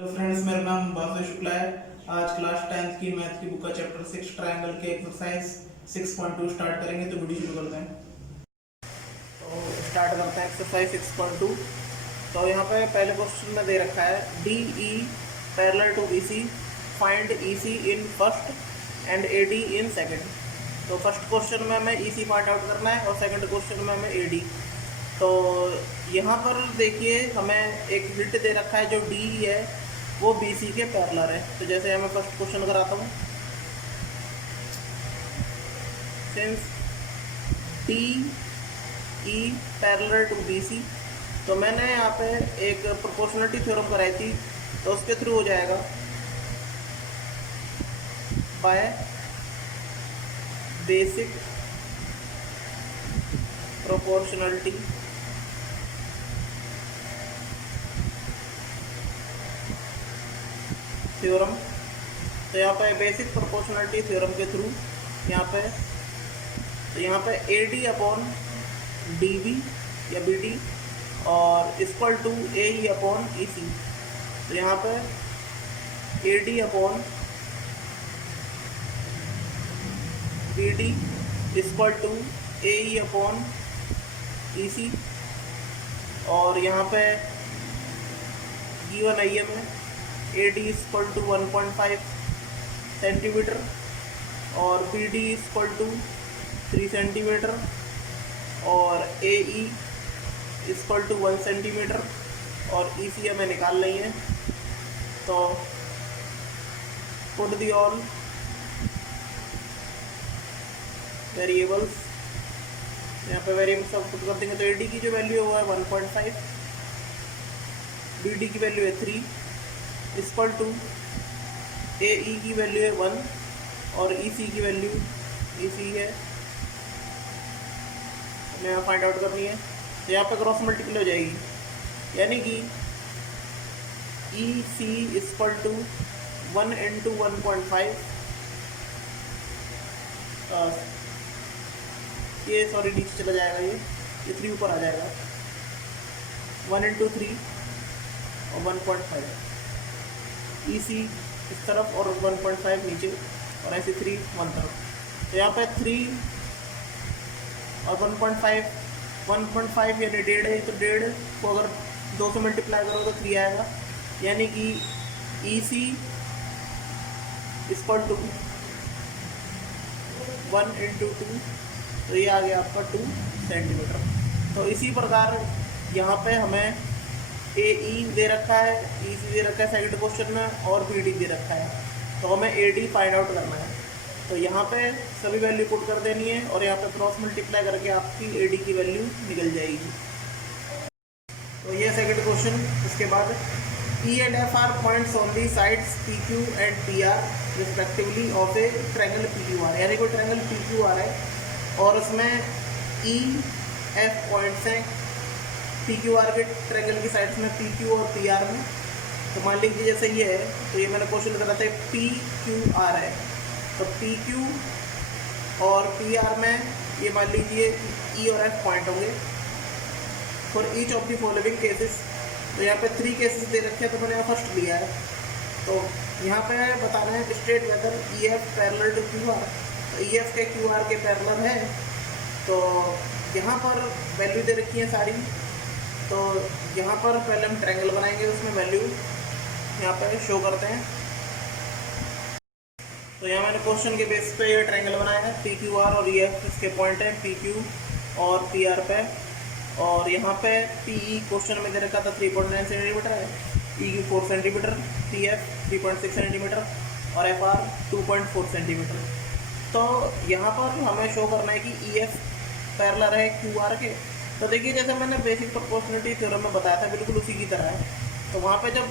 तो फ्रेंड्स, मेरा नाम वासु शुक्ला है। आज क्लास 10th की मैथ की बुक का चैप्टर 6 ट्रायंगल के एक्सरसाइज 6.2 स्टार्ट करेंगे। तो वीडियो शुरू करते हैं। तो स्टार्ट करते हैं एक्सरसाइज 6.2। तो यहाँ पे पहले क्वेश्चन में दे रखा है D E parallel to B C, find E C in first and A D in second. तो फर्स्ट क्वेश्चन में हमें ई सी फाइंड आउट करना है और सेकेंड क्वेश्चन में हमें ए डी। तो यहाँ पर देखिए हमें एक हिंट दे रखा है, जो डी है वो बी सी के पैरेलल है। तो जैसे मैं फर्स्ट क्वेश्चन कराता हूँ, since D E parallel to B C, तो मैंने यहाँ पे एक प्रोपोर्शनलिटी थ्योरम कराई थी, तो उसके थ्रू हो जाएगा बाय बेसिक प्रोपोर्शनलिटी थ्योरम। तो यहाँ पे बेसिक प्रोपोर्शनलिटी थ्योरम के थ्रू यहाँ पे A D upon D B या बी डी और equal to A E upon E C. तो यहाँ पे A D upon B D equal to A E upon E C, और यहाँ पे गिवन आई है A D equal to 1.5 centimetre और B D equal to 3 centimetre और A E equal to 1 centimetre और ई सी हमें निकाल रही है। तो पुट दी ऑल वेरिएबल्स, यहाँ पे वेरिएबल्स सब पुट कर देंगे। तो ए डी की जो वैल्यू हुआ है 1.5, बी डी की वैल्यू है 3 इक्वल टू ए ई की वैल्यू है 1 और ई सी की वैल्यू ई सी है, हमें यहाँ फाइंड आउट करनी है। तो यहाँ पे क्रॉस मल्टीप्लाई हो जाएगी, यानी कि ई सी इक्वल टू 1 इंटू 1.5, ये सॉरी नीचे चला जाएगा, ये 3 ऊपर आ जाएगा, 1 इंटू 3 और 1.5 ई सी इस तरफ और 1.5 नीचे और ऐसे 3 वन तरफ। तो यहाँ पे 3 और 1.5 यानी 1.5 है, तो 1.5 को अगर 2 से मल्टीप्लाई करो तो 3 आएगा, यानी कि ई सी इक्वल टू 1 इंटू 2, तो ये आ गया आपका 2 सेंटीमीटर। तो इसी प्रकार यहाँ पे हमें ए ई दे रखा है, ई सी दे रखा है सेकंड क्वेश्चन में, और बी डी दे रखा है। तो हमें ए डी फाइंड आउट करना है। तो यहाँ पे सभी वैल्यू पुट कर देनी है और यहाँ पे क्रॉस मल्टीप्लाई करके आपकी ए डी की वैल्यू निकल जाएगी। तो ये सेकंड क्वेश्चन। इसके बाद E and F R points on the sides P Q and P R respectively of A triangle P Q R, यानी कोई ट्रायंगल पी क्यू आर है और उसमें ई एफ पॉइंट्स हैं पी क्यू आर के triangle की sides में, P Q और पी आर में। तो मान लीजिए जैसे ये है, तो ये मैंने क्वेश्चन करा था पी क्यू आर है, तो पी क्यू और पी आर में ये मान लीजिए ई और एफ पॉइंट होंगे for each of the following cases. तो यहाँ पे 3 केसेस दे रखे हैं, तो मैंने यहाँ फर्स्ट लिया है। तो यहाँ पे बताना है state whether E F parallel to Q R. तो ई एफ के क्यू आर के पैरेलल है। तो यहाँ पर वैल्यू दे रखी है सारी। तो यहाँ पर पहले हम ट्रायंगल बनाएंगे, उसमें वैल्यू यहाँ पर शो करते हैं। तो यहाँ मैंने क्वेश्चन के बेस पे ये ट्रायंगल बनाया है, पी क्यू आर और ई एफ इसके पॉइंट है पी क्यू और पी आर पे। और यहाँ पे पी ई क्वेश्चन में दे रखा था 3.9 सेंटीमीटर है, E Q 4 centimetre, P F 3.6 centimetre और एफ आर 2.4 सेंटीमीटर। तो यहाँ पर हमें शो करना है कि ई एफ पैरेलल है क्यू आर के। तो देखिए जैसे मैंने बेसिक प्रोपोर्शनलिटी थ्योरम में बताया था, बिल्कुल उसी की तरह है। तो वहाँ पे जब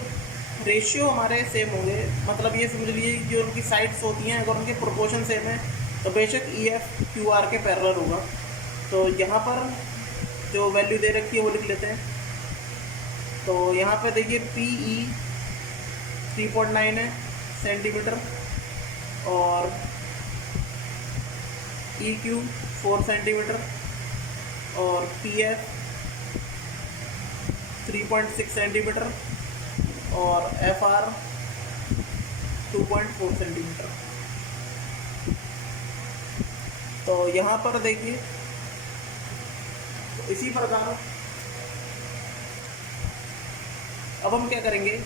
रेशियो हमारे सेम होंगे, मतलब ये समझ लीजिए जो उनकी साइड्स होती हैं, अगर उनके प्रोपोर्शन सेम है तो बेशक ई एफ क्यू आर के पैरेलल होगा। तो यहाँ पर जो वैल्यू दे रखी है वो लिख लेते हैं। तो यहाँ पे देखिए पी ई 3.9 है सेंटीमीटर और ई क्यू 4 सेंटीमीटर और पी एफ 3.6 सेंटीमीटर और एफ आर 2.4 सेंटीमीटर। तो यहाँ पर देखिए, तो इसी प्रकार अब हम क्या करेंगे,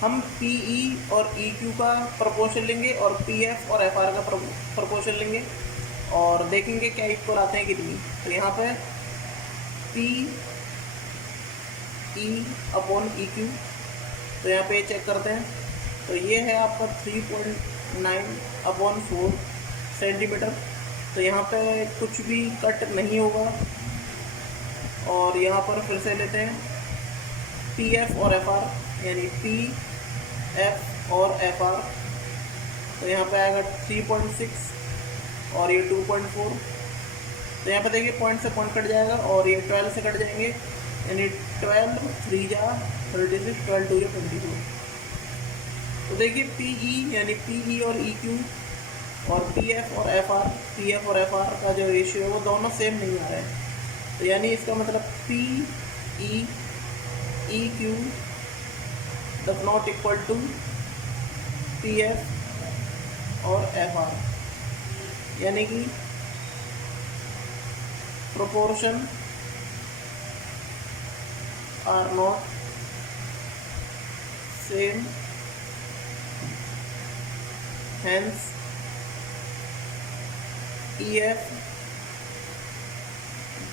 हम पी ई और ई क्यू का प्रपोर्शन लेंगे और पी एफ और एफ आर का प्रपोर्शन लेंगे और देखेंगे क्या इक्वल आते हैं कितनी। तो यहाँ पे P E upon E Q, तो यहाँ पे चेक करते हैं, तो ये है आपका 3.9/4 सेंटीमीटर। तो यहाँ पे कुछ भी कट नहीं होगा। और यहाँ पर फिर से लेते हैं पी एफ और एफ आर, यानी पी एफ और एफ आर, तो यहाँ पे आएगा 3.6 और ये 2.4। तो यहाँ पे देखिए पॉइंट से पॉइंट कट जाएगा और ये 12 से कट जाएंगे, यानी 12 3 जा 36, 12 2 जा 24। तो देखिए पी ई यानी पी ई और ई क्यू और पी एफ और एफ आर का जो रेशियो है वो दोनों सेम नहीं आ रहा है। तो यानी इसका मतलब P E Q does not equal to P F और एफ आर, यानी कि proportion are not same, hence EF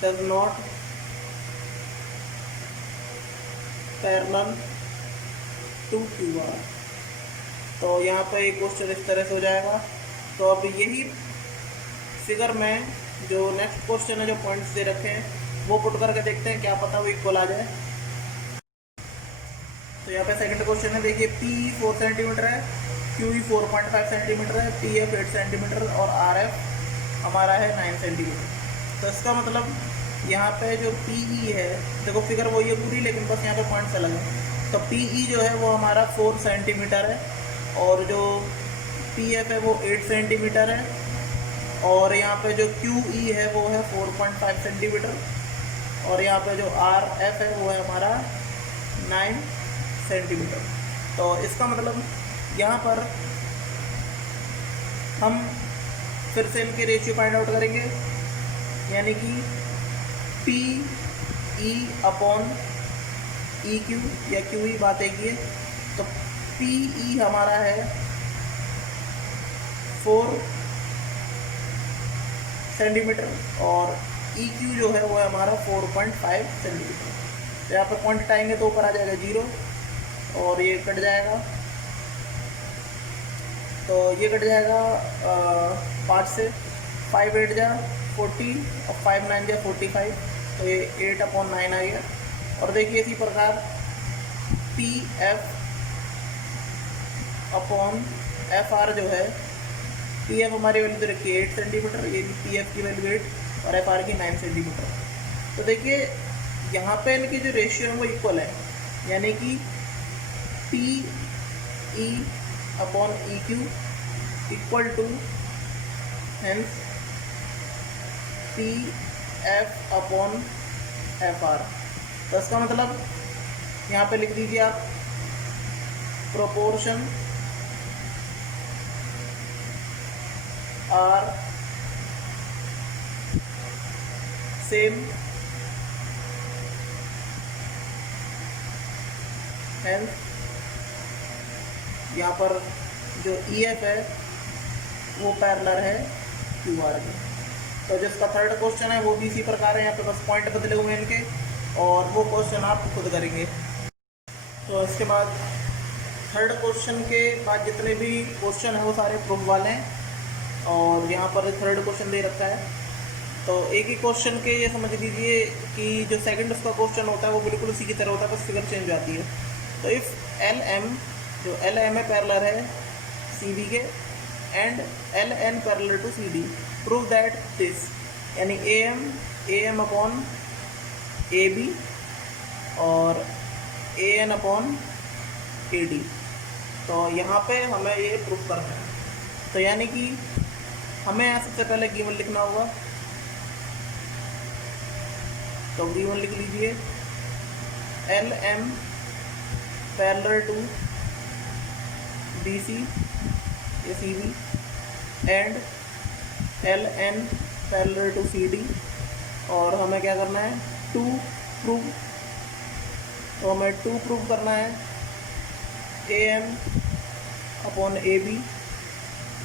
does not parallel to QR। तो यहाँ पे एक क्वेश्चन इस तरह से हो जाएगा। तो अब यही फिगर में जो नेक्स्ट क्वेश्चन है, जो पॉइंट्स दे रखे हैं वो पुट करके देखते हैं, क्या पता वो इक्वल आ जाए। तो यहाँ पे सेकंड क्वेश्चन है, देखिए पी 4 सेंटीमीटर है, क्यू ई 4.5 सेंटीमीटर है, पी एफ 8 सेंटीमीटर और आर एफ हमारा है 9 सेंटीमीटर। तो इसका मतलब यहाँ पे जो पी ई है, देखो फिगर वही है पूरी, लेकिन बस यहाँ पे पॉइंट्स अलग है। तो पी ई जो है वो हमारा 4 सेंटीमीटर है और जो पी एफ है वो 8 सेंटीमीटर है और यहाँ पे जो क्यू ई है वो है 4.5 सेंटीमीटर और यहाँ पे जो आर एफ है वो है हमारा 9 सेंटीमीटर। तो इसका मतलब यहाँ पर हम फिर से इनके रेशियो फाइंड आउट करेंगे, यानी कि P E upon E Q या क्यू ई बात एक ही है। तो पी ई हमारा है 4 सेंटीमीटर और ई क्यू जो है वो है हमारा 4.5 सेंटीमीटर। तो यहाँ पर पॉइंट हटाएंगे तो ऊपर आ जाएगा 0 और ये कट जाएगा, तो ये कट जाएगा 5 से, 5 8 जा 40 और 5 9 जा 45, तो ये 8/9 आ गया। और देखिए इसी प्रकार P F upon F are जो है, पी एफ हमारी वैल्यू तो रखी है 8 सेंटीमीटर, ये पी एफ की वैल्यू 8 और एफ आर की 9 सेंटीमीटर। तो देखिए यहाँ पे इनकी जो रेशियो है वो इक्वल है, यानी कि P E upon E Q equal to hence P F upon F R. तो इसका मतलब यहाँ पे लिख दीजिए आप प्रोपोर्शन आर सेम, हेंस यहाँ पर जो ई एफ है वो पैरेलल है क्यू आर के। तो जिसका थर्ड क्वेश्चन है वो भी इसी प्रकार है, यहाँ पे बस पॉइंट बदले हुए हैं इनके और वो क्वेश्चन आप खुद करेंगे। तो इसके बाद थर्ड क्वेश्चन के बाद जितने भी क्वेश्चन हैं वो सारे प्रूफ वाले हैं और यहाँ पर थर्ड क्वेश्चन दे रखा है। तो एक ही क्वेश्चन के ये समझ लीजिए कि जो सेकंड उसका क्वेश्चन होता है वो बिल्कुल उसी की तरह होता है, बस फिगर चेंज हो जाती है। तो इफ़ एल एम, जो एल एम है पैरेलल है सी बी के and L N parallel to C D, prove that this, यानी A M upon A B और A N upon A D. तो यहाँ पे हमें ये प्रूफ करना है। तो यानी कि हमें यहाँ सबसे पहले गिवन लिखना होगा, तो गिवन लिख लीजिए L M parallel to B C या C B and L N parallel to C D. और हमें क्या करना है, टू प्रूव। तो हमें टू प्रूव करना है A M upon A B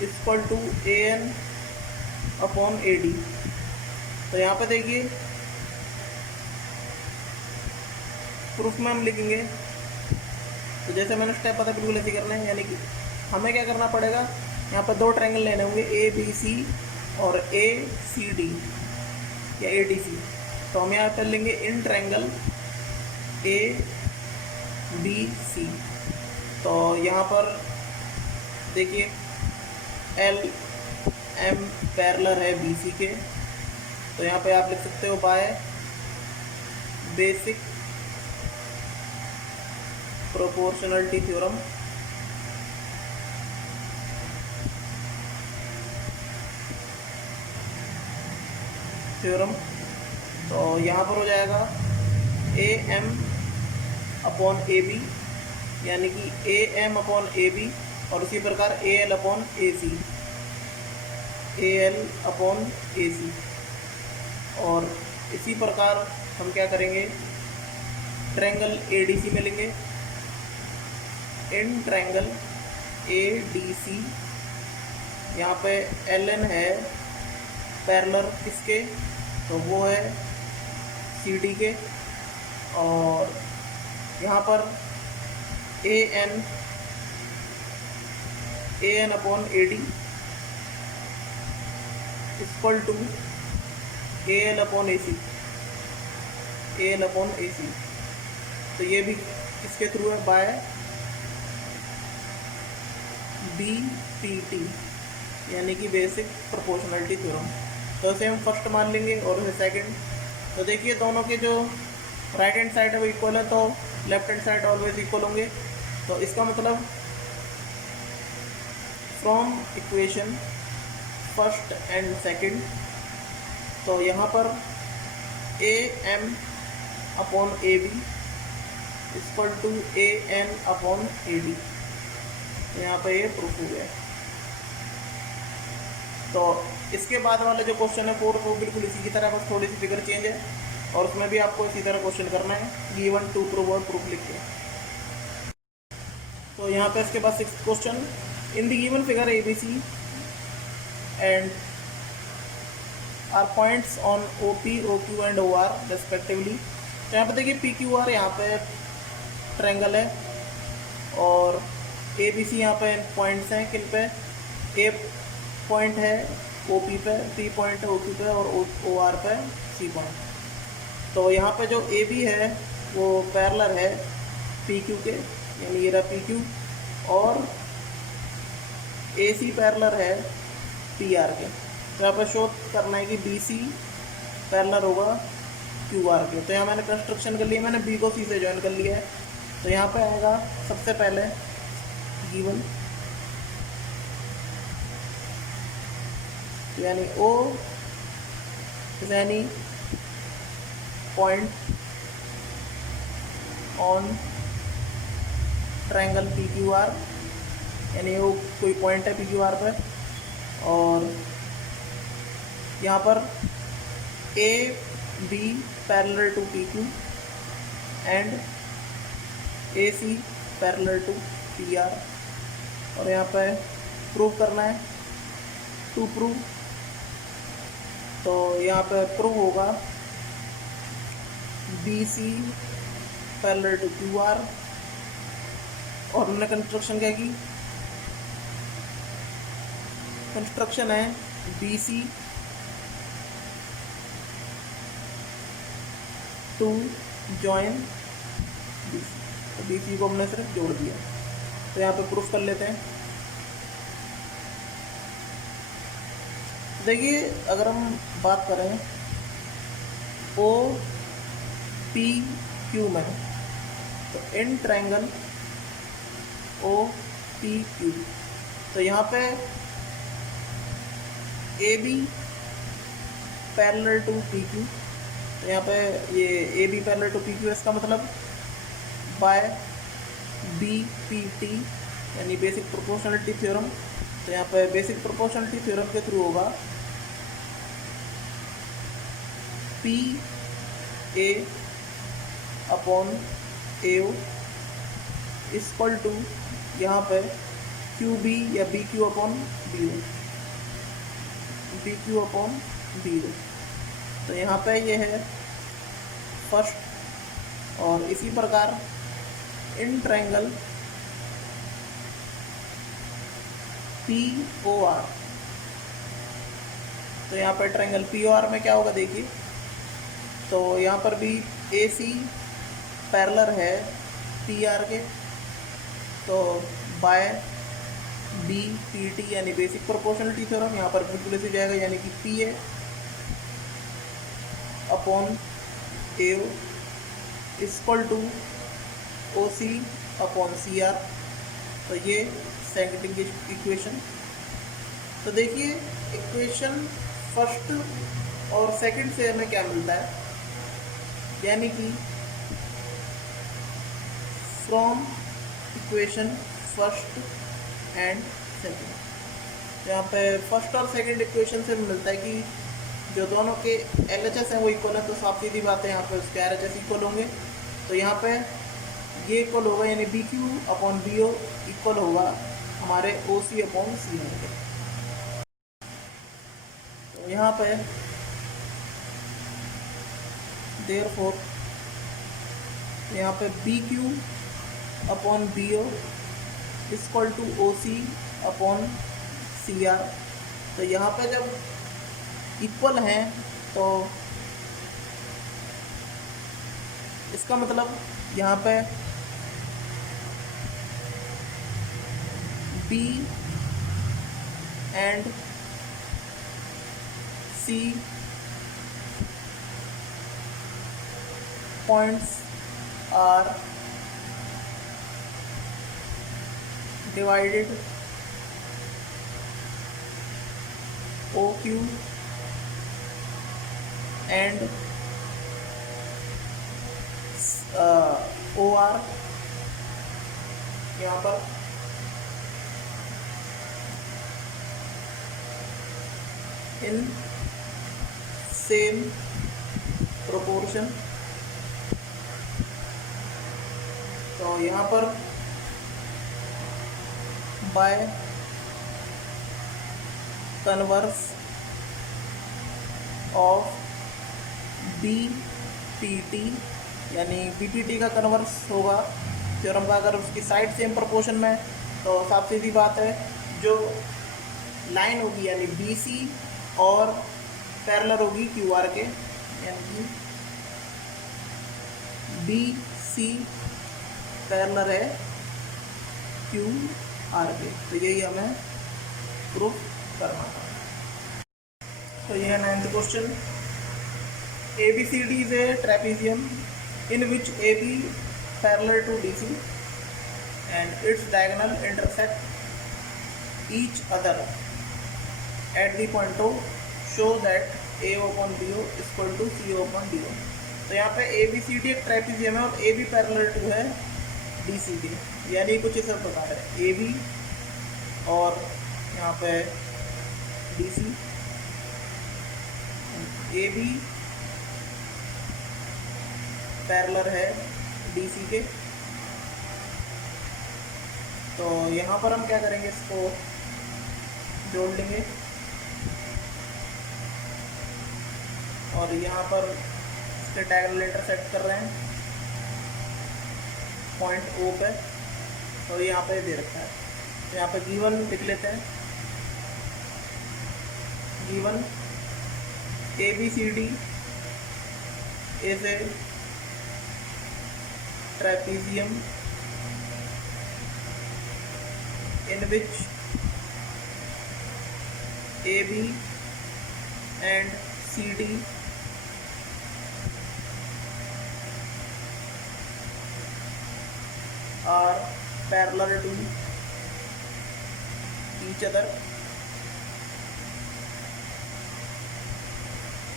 equal to A N upon A D. तो यहाँ पे देखिए प्रूफ में हम लिखेंगे, तो जैसे मैंने स्टेप पता बिल्कुल ऐसे करना है। यानी कि हमें क्या करना पड़ेगा, यहाँ पर दो ट्रायंगल लेने होंगे ए बी सी और ए सी डी या ए डी सी। तो हम यहाँ पर लेंगे in triangle A B C. तो यहाँ पर देखिए एल एम पैरेलल है बी सी के। तो यहाँ पे आप लिख सकते हो बाय बेसिक प्रोपोर्शनलिटी थ्योरम। तो यहाँ पर हो जाएगा A M upon A B, यानी कि A M upon A B, और उसी प्रकार A L upon A C, A L upon A C. और इसी प्रकार हम क्या करेंगे, ट्रायंगल ए डी सी में लेंगे in triangle A D C. यहाँ पे एल एन है पैरेलल किसके, तो वो है सी डी के। और यहाँ पर A N upon A D equal to A L upon A C, A L upon A C. तो ये भी किसके थ्रू है, बाय बी पी टी, यानी कि बेसिक प्रोपोर्शनलिटी थ्योरम। तो इसे हम फर्स्ट मान लेंगे और इसे सेकंड। तो देखिए दोनों के जो राइट हैंड साइड है वो इक्वल है, तो left hand side always equal होंगे। तो इसका मतलब from equation first and second, तो यहाँ पर A M upon A B equal to A N upon A D. तो यहाँ पर ये प्रूफ हो गया। तो इसके बाद वाला जो क्वेश्चन है 4, वो बिल्कुल इसी की तरह, बस थोड़ी सी फिगर चेंज है, और उसमें भी आपको इसी तरह क्वेश्चन करना है, गिवन टू प्रूव और प्रूफ लिख के। तो यहाँ पे इसके बाद 6th question, in the given figure A B C and R points on O P O Q and O R respectively. तो यहाँ पे देखिए पी क्यू आर यहाँ पे ट्रायंगल है, और ए बी सी यहाँ पे पॉइंट्स हैं किन पे, ए पॉइंट है ओ पी पे, पी पॉइंट है ओ क्यू पे, और ओ आर पे सी पॉइंट। तो यहाँ पे जो ए बी है वो पैरेलल है पी क्यू के, यानी ये रहा पी क्यू, और ए सी पैरेलल है पी आर के। तो यहाँ पर शो करना है कि बी सी पैरेलल होगा क्यू आर के। तो यहाँ मैंने कंस्ट्रक्शन कर लिया, मैंने बी को सी से ज्वाइन कर लिया है। तो यहाँ पे आएगा सबसे पहले गिवन, यानी O is any point on triangle P Q R, यानी वो कोई पॉइंट है पी क्यू आर पर। और यहाँ पर A B parallel to P Q and A C parallel to P R. और यहाँ पे प्रूव करना है, टू प्रूव। तो यहाँ पे प्रूव होगा B C parallel to Q R. और हमने कंस्ट्रक्शन क्या की, कंस्ट्रक्शन है B C to join B C. तो बी सी को हमने सिर्फ जोड़ दिया। तो यहाँ पे प्रूफ कर लेते हैं। देखिए अगर हम बात करें ओ पी क्यू में, तो in triangle O P Q, तो यहाँ पे A B parallel to P Q. तो यहाँ पे ये A B parallel to P Q, इसका मतलब बाय BPT यानी बेसिक प्रोपोर्शनलिटी थ्योरम। तो यहाँ पे बेसिक प्रोपोर्शनलिटी थ्योरम के थ्रू होगा PA upon AO equal to यहाँ पे QB या BQ upon BO, BQ upon BO। तो यहाँ पे ये है फर्स्ट। और इसी प्रकार इन ट्रायंगल POR, तो यहाँ पर ट्रायंगल POR में क्या होगा देखिए। तो यहाँ पर भी AC पैरेलल है PR के, तो बाय BPT यानी बेसिक प्रोपोर्शनलिटी थ्योरम यहाँ पर बिल्कुल ऐसे जाएगा, यानी कि PA upon AO equal to OC upon CR। तो ये सेकंड इक्वेशन। तो देखिए इक्वेशन फर्स्ट और सेकंड से हमें क्या मिलता है, यानी कि from equation first and second. यहाँ पे फर्स्ट और सेकंड इक्वेशन से मिलता है कि जो दोनों के LHS हैं वो इक्वल है। तो साफ सीधी बात है, यहाँ पे उसके RHS इक्वल होंगे। तो यहाँ पे ये इक्वल होगा, यानी BQ अपॉन BO इक्वल होगा हमारे OC अपॉन CR के। तो यहाँ पे देयरफॉर यहाँ पे BQ upon BO equal to OC upon CR। तो यहाँ पे जब इक्वल हैं तो इसका मतलब यहाँ पे B and C points are divided OQ and OR यहाँ पर in same proportion। तो यहाँ पर बाय कन्वर्स ऑफ BPT, यानी BPT का कन्वर्स होगा थ्योरम का अगर उसकी साइड सेम प्रोपोर्शन में। तो साफ सीधी बात है, जो लाइन होगी यानी BC और पैरेलल होगी QR के, यानी कि BC पैरेलल है QR के। तो यही हमें प्रूफ करना था। तो यह 9th question. ABCD is a trapezium in which AB parallel to DC and its diagonal intersect each other at the point O, show that AO upon BO is equal to CO upon DO। तो यहाँ पे ABCD एक trapezium है और AB parallel to है DC के, यानी कुछ इस प्रकार है AB और यहाँ पे DC, AB पैरेलल है DC के। तो यहाँ पर हम क्या करेंगे, इसको जोड़ लेंगे और यहाँ पर इसके डायगोनल इंटरसेक्ट कर रहे हैं पॉइंट O पे। तो यहाँ पे दे रखा है, तो यहाँ पे गिवन लिख लेते हैं। Given ABCD is a trapezium in which AB and CD are parallel to each other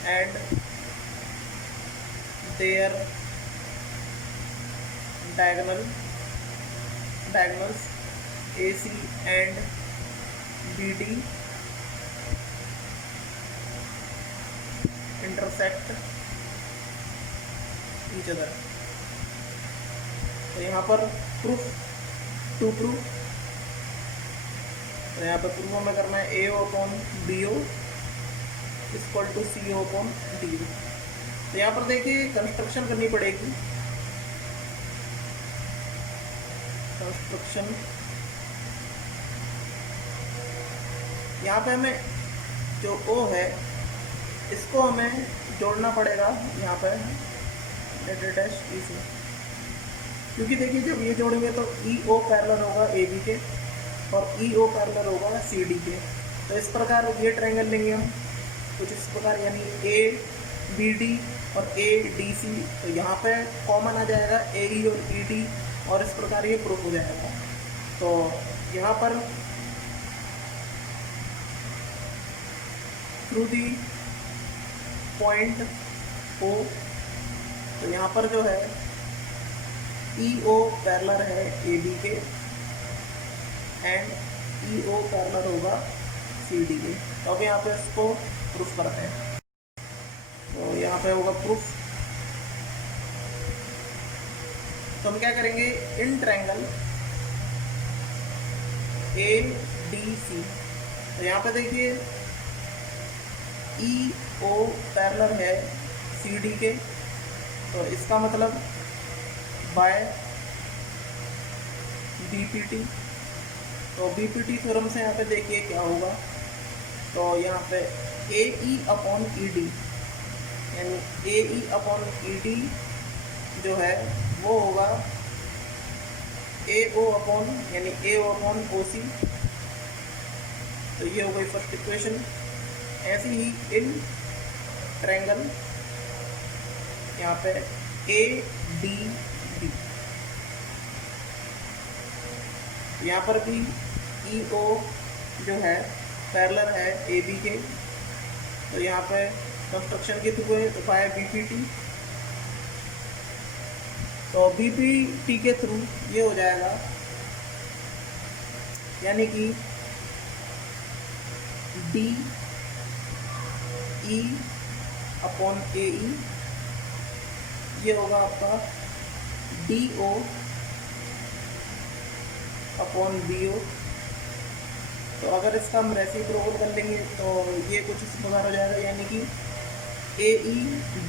and their diagonal diagonals AC and BD intersect each other। तो यहाँ पर प्रूफ टू प्रूफ, तो यहाँ पर प्रूफ हमें करना है AO upon BO equal to CO upon DO। तो यहाँ पर देखिए कंस्ट्रक्शन करनी पड़ेगी, कंस्ट्रक्शन यहाँ पे हमें जो O है इसको हमें जोड़ना पड़ेगा यहाँ पे डैश ई से, क्योंकि देखिए जब ये जोड़ेंगे तो EO पैरेलल होगा AB के और EO पैरेलल होगा CD के। तो इस प्रकार ये ट्रायंगल लेंगे हम कुछ इस प्रकार, यानी ABD और ADC। तो यहाँ पे कॉमन आ जाएगा AE और ED और इस प्रकार ये प्रूफ हो जाएगा। तो यहाँ पर थ्रू दी पॉइंट O, तो यहाँ पर जो है EO पैरेलल है AB के एंड EO पैरेलल होगा CD के। तो अब यहाँ पे इसको प्रूफ करते हैं। तो यहाँ पे होगा प्रूफ, तो हम क्या करेंगे, इन ट्रायंगल ADC, तो यहाँ पे देखिए EO पैरेलल है CD के, तो इसका मतलब बाय BPT। तो BPT थ्योरम से यहाँ पे देखिए क्या होगा, तो यहाँ पे AE अपॉन ED, यानी AE अपॉन ED जो है वो होगा AO अपॉन, यानी AO अपॉन OC। तो ये हो गई फर्स्ट इक्वेशन। ऐसे ही इन ट्रायंगल यहाँ पे ADB, यहाँ पर भी EO जो है पैरेलल है AB के, तो यहाँ पे कंस्ट्रक्शन के थ्रू है तो बाय BPT। तो BPT के थ्रू ये हो जाएगा, यानी कि DE अपॉन AE, ये होगा आपका DO अपॉन BO। तो अगर इसका हम रेसिप्रोकल कर लेंगे तो ये कुछ इस प्रकार हो जाएगा, यानी कि AE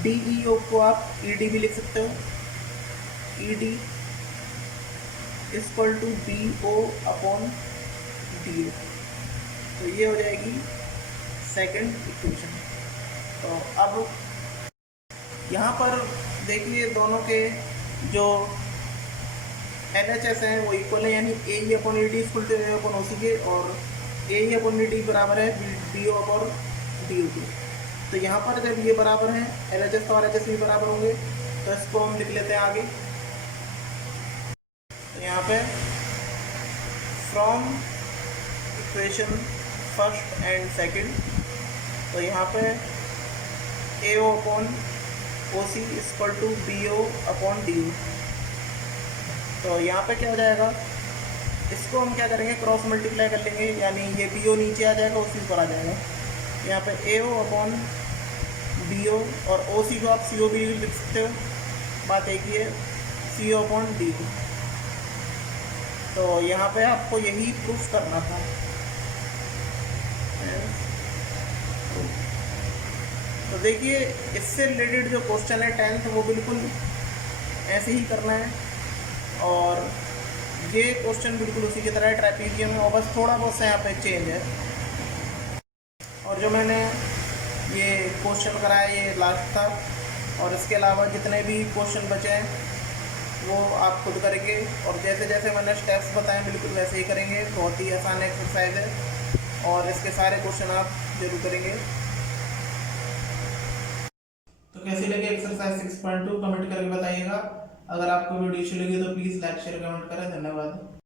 DEO को आप ED भी लिख सकते हो, ED equal to BO upon DO। तो ये हो जाएगी सेकंड इक्वेशन। तो अब यहाँ पर देखिए दोनों के जो LHS हैं वो इक्वल है, यानी AE upon ED equal to AO upon OC के, और AE अपॉन ED बराबर है BO अपॉन DO के। तो यहाँ पर जब ये बराबर हैं LHS तो RHS भी बराबर होंगे, तो इसको हम लिख लेते हैं आगे। तो यहाँ पे from equation first and second, तो यहाँ पे AO upon OC equal to BO upon DO। तो यहाँ पे क्या हो जाएगा, इसको हम क्या करेंगे, क्रॉस मल्टीप्लाई कर लेंगे, यानी ये BO नीचे आ जाएगा, OC ऊपर आ जाएगा। यहाँ पे AO अपॉन BO और OC को आप CO भी लिख सकते हो, बात एक ही है, CO अपॉन DO। तो यहाँ पे आपको यही प्रूफ करना था। तो देखिए इससे रिलेटेड जो क्वेश्चन है 10th वो बिल्कुल ऐसे ही करना है, और ये क्वेश्चन बिल्कुल उसी की तरह है ट्रेपीजियम में, और बस थोड़ा बहुत सा यहाँ पे चेंज है। और जो मैंने ये क्वेश्चन कराया ये लास्ट था, और इसके अलावा जितने भी क्वेश्चन बचे हैं वो आप खुद करेंगे, और जैसे जैसे मैंने स्टेप्स बताए बिल्कुल वैसे ही करेंगे। बहुत ही आसान एक्सरसाइज है और इसके सारे क्वेश्चन आप जरूर करेंगे। तो कैसी लगी एक्सरसाइज 6.2 कमेंट करके बताइएगा। अगर आपको वीडियो अच्छी लगी तो प्लीज़ लाइक शेयर कमेंट करें। धन्यवाद।